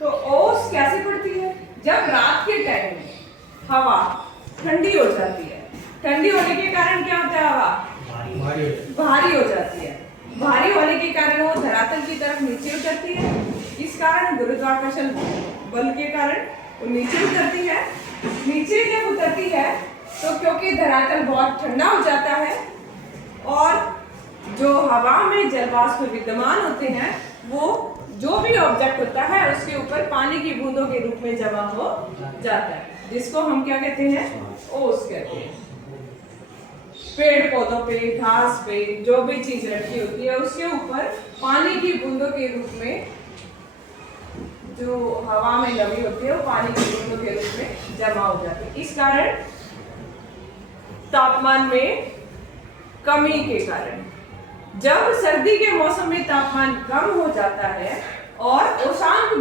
तो ओस कैसे पड़ती है? जब रात के टाइम में हवा ठंडी हो जाती है, ठंडी होने के कारण क्या होता है? हवा भारी हो जाती है। भारी होने के कारण वो धरातल की तरफ नीचे उतरती है। इस कारण गुरुत्वाकर्षण बल के कारण वो नीचे उतरती है। नीचे जब उतरती है तो क्योंकि धरातल बहुत ठंडा हो जाता है और जो हवा में जल वाष्प विद्यमान होते हैं वो जो भी ऑब्जेक्ट होता है उसके ऊपर पानी की बूंदों के रूप में जमा हो जाता है, जिसको हम क्या कहते हैं? ओस कहते हैं। पेड़ पौधों पे, घास पे जो भी चीज रखी होती है उसके ऊपर पानी की बूंदों के रूप में जो हवा में नमी होती है वो पानी की बूंदों के रूप में जमा हो जाती है। इस कारण तापमान में कमी के कारण जब सर्दी के मौसम में तापमान कम हो जाता है और औशांक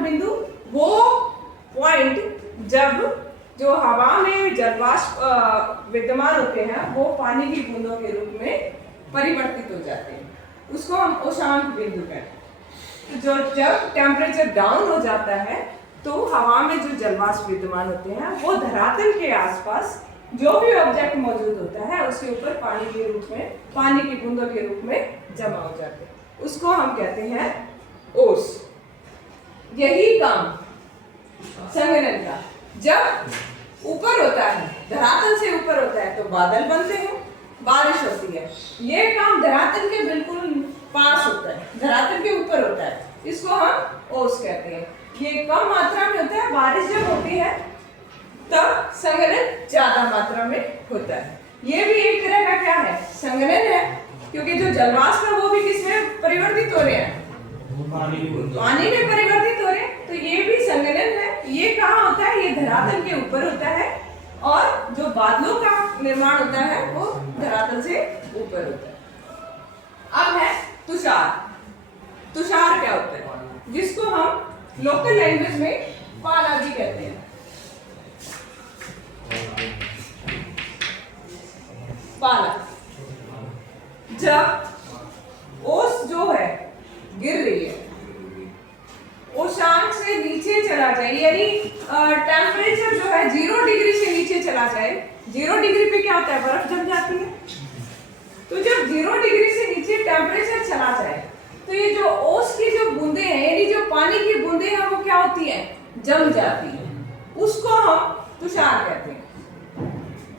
बिंदु वो पॉइंट जब जो हवा में जल वाष्प विद्यमान होते हैं वो पानी की बूंदों के रूप में परिवर्तित हो जाते हैं, उसको हम औशांक बिंदु कहते हैं। तो जो जब टेम्परेचर डाउन हो जाता है तो हवा में जो जल वाष्प विद्यमान होते हैं वो धरातल के आसपास जो भी ऑब्जेक्ट मौजूद होता है उसके ऊपर पानी के रूप में, पानी की बूंदों के रूप में जमा हो जाते हैं, उसको हम कहते हैं ओस। यही काम संघनन का जब ऊपर होता है, धरातल से ऊपर होता है तो बादल बनते हैं, बारिश होती है। ये काम धरातल के बिल्कुल पास होता है, धरातल के ऊपर होता है, इसको हम ओस कहते हैं। ये कम मात्रा में होता है, बारिश जब होती है तब संघनन ज्यादा मात्रा में होता है। ये भी एक तरह का क्या है? संघनन है, क्योंकि जो जलवाष्प है वो भी किसमें परिवर्तित हो रहे हैं? पानी में परिवर्तित हो रहे हैं, तो ये भी संघनन है। ये कहाँ होता है? ये धरातल के ऊपर होता है और जो बादलों का निर्माण होता है वो धरातल से ऊपर होता है। अब है तुषार। तुषार क्या होता है? जिसको हम लोकल लैंग्वेज में पाला भी कहते हैं। पाला जब ओस जो है गिर रही है, औशांक से नीचे चला जाए, यानी टेम्परेचर जो है 0 डिग्री से नीचे चला जाए। 0 डिग्री पे क्या होता है? बर्फ जम जाती है। तो जब 0 डिग्री से नीचे टेम्परेचर चला जाए तो ये जो ओस की जो बूंदे हैं, यानी जो पानी की बूंदे हैं, वो क्या होती है? जम जाती है। उसको हम तुषार कहते हैं।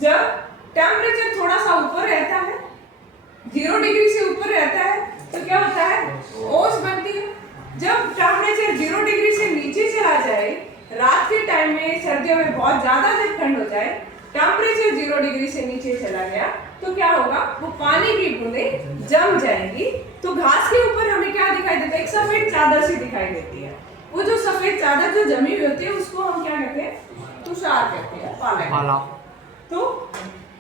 जब टेम्परेचर थोड़ा सा ऊपर रहता है, 0 डिग्री से ऊपर रहता है, तो क्या होता है? ओस बनती है। जब टेम्परेचर 0 डिग्री से नीचे चला जाए, रात के टाइम में, सर्दियों में बहुत ज्यादा जब ठंड हो जाए, टेम्परेचर 0 डिग्री से नीचे चला गया तो क्या होगा? वो पानी की बूंदें जम जाएंगी। तो घास के ऊपर हमें क्या दिखाई देता है? एक सफेद चादर सी दिखाई देती है। वो जो सफेद चादर जो जमी हुई होती है उसको हम क्या कहते हैं? तुषार कहते हैं, पाला। तो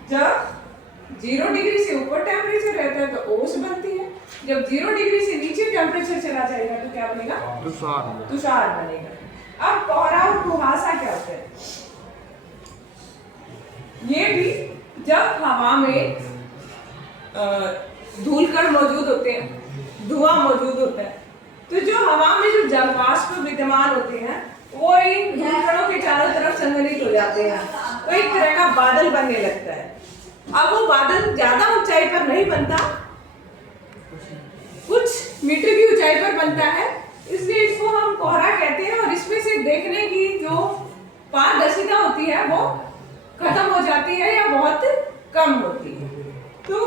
जब 0 डिग्री से ऊपर टेम्परेचर रहता है तो ओस बनती है। जब 0 डिग्री से नीचे टेम्परेचर चला जाएगा तो क्या बनेगा? तुषार बनेगा। अब कोहरा और कुहासा क्या होता है? ये भी जब हवा में धूलकण मौजूद होते हैं, धुआं मौजूद होता है, तो जो हवा में जो जल वाष्प विद्यमान होते हैं वो इन धूलकणों के चारों तरफ संघनित हो जाते हैं, तो एक तरह का बादल बनने लगता है। अब वो बादल ज्यादा ऊंचाई पर नहीं बनता, कुछ मीटर की ऊंचाई पर बनता है, इसलिए इसको हम कोहरा कहते हैं। और इसमें से देखने की जो पारदर्शिता होती है वो खत्म हो जाती है या बहुत कम होती है। तो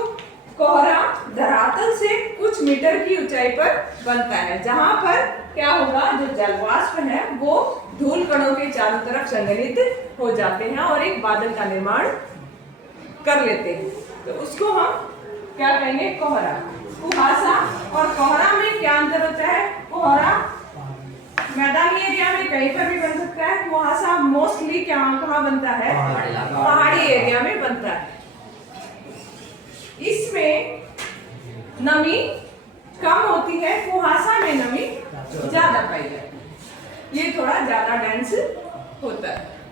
कोहरा धरातल से कुछ मीटर की ऊंचाई पर बनता है, जहां पर क्या होगा? जो जलवाष्प है वो धूल कणों के चारों तरफ संघनित हो जाते हैं और एक बादल का निर्माण कर लेते हैं। तो उसको हम क्या कहेंगे? कोहरा। कुहासा और कोहरा में क्या अंतर होता है? कोहरा मैदानी एरिया में कहीं पर भी बन सकता है, कुहासा मोस्टली कहाँ बनता है? पहाड़ी एरिया में बनता है। इसमें नमी कम होती है, कुहासा में नमी ज्यादा पाई जाती है। ये थोड़ा ज्यादा डेंस होता है।